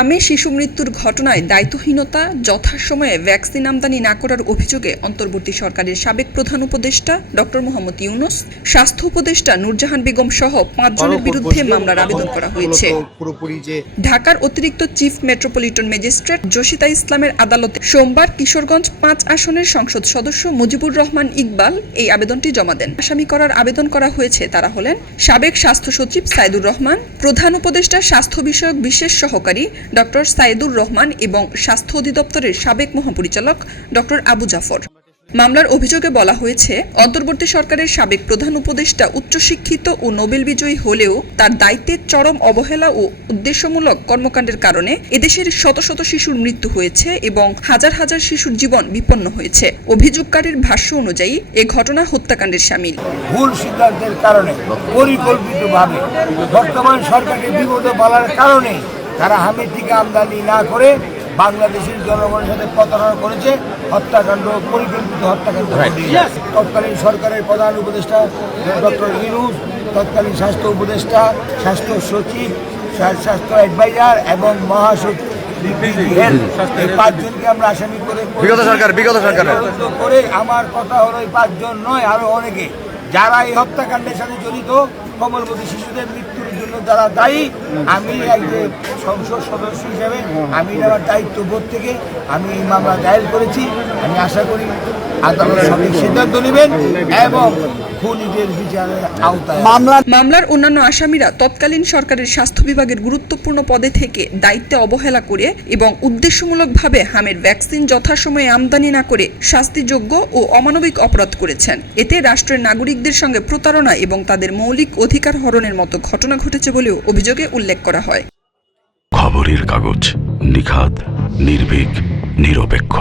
হামে শিশু মৃত্যুর ঘটনায় দায়িত্বহীনতা, যথাসময়ে ভ্যাকসিন আমদানি না করার অভিযোগে অন্তর্বর্তী সরকারের সাবেক প্রধান উপদেষ্টা ডক্টর মোহাম্মদ ইউনূস, স্বাস্থ্য উপদেষ্টা নূরজাহান বেগম সহ ৫ জনের বিরুদ্ধে মামলার আবেদন করা হয়েছে। ঢাকার অতিরিক্ত চিফ মেট্রোপলিটন ম্যাজিস্ট্রেট জসিতা ইসলামের আদালতে সোমবার কিশোরগঞ্জ ৫ আসনের সংসদ সদস্য মুজিবুর রহমান ইকবাল এই আবেদনটি জমা দেন। আসামি করার আবেদন করা হয়েছে তারা হলেন সাবেক স্বাস্থ্য সচিব সাইদুর রহমান, প্রধান উপদেষ্টা স্বাস্থ্য বিষয়ক বিশেষ সহকারী ডক্টর সাইদুর রহমান এবং স্বাস্থ্য অধিদপ্তরের সাবেক মহাপরিচালক ডক্টর আবু জাফর। মামলার অভিযোগে বলা হয়েছে, অন্তর্বর্তী সরকারের সাবেক প্রধান উপদেষ্টা উচ্চশিক্ষিত ও নোবেল বিজয়ী হলেও তার দায়িত্বের চরম অবহেলা ও উদ্দেশ্যমূলক কর্মকাণ্ডের কারণে এদেশের শত শত শিশুর মৃত্যু হয়েছে এবং হাজার হাজার শিশুর জীবন বিপন্ন হয়েছে। অভিযোগকারীর ভাষ্য অনুযায়ী এ ঘটনা হত্যাকাণ্ডের শামিল। ভুল সিদ্ধান্তের কারণে পরিকল্পিতভাবে বর্তমান সরকারকে বিপদে ফেলার কারণে তারা হামের থেকে আমদানি না করে বাংলাদেশের জনগণের সাথে প্রতারণা করেছে, হত্যাকাণ্ড, পরিকল্পিত হত্যাকাণ্ড। তৎকালীন সরকারের প্রধান উপদেষ্টা ডক্টর ইউনূস, তৎকালীন স্বাস্থ্য উপদেষ্টা, স্বাস্থ্য সচিব, স্বাস্থ্য অ্যাডভাইজার এবং মহাসচিব এই ৫ জনকে আমরা আসামি করে করে আমার কথা হলো এই ৫ জন নয়, আরো অনেকে যারা এই হত্যাকাণ্ডের সাথে জড়িত, কোমলমতি শিশুদের মৃত্যুর জন্য যারা দায়ী। আমি একজন সংসদ সদস্য হিসেবে আমি আমার দায়িত্ববোধ থেকে আমি এই মামলা দায়ের করেছি। আমি আশা করি আদালত সঠিক সিদ্ধান্ত নেবেন এবং খুনিদের বিচারের আওতায়। মামলার অন্যান্য আসামিরা তৎকালীন সরকারের স্বাস্থ্য বিভাগের গুরুত্বপূর্ণ পদে থেকে দায়িত্বে অবহেলা করে এবং উদ্দেশ্যমূলকভাবে হামের ভ্যাকসিন যথাসময়ে আমদানি না করে শাস্তিযোগ্য ও অমানবিক অপরাধ করেছেন। এতে রাষ্ট্রের নাগরিকদের সঙ্গে প্রতারণা এবং তাদের মৌলিক অধিকার হরণের মতো ঘটনা ঘটেছে বলেও অভিযোগে উল্লেখ করা হয়। খবরের কাগজ, নিখাত, নির্ভীক, নিরপেক্ষ।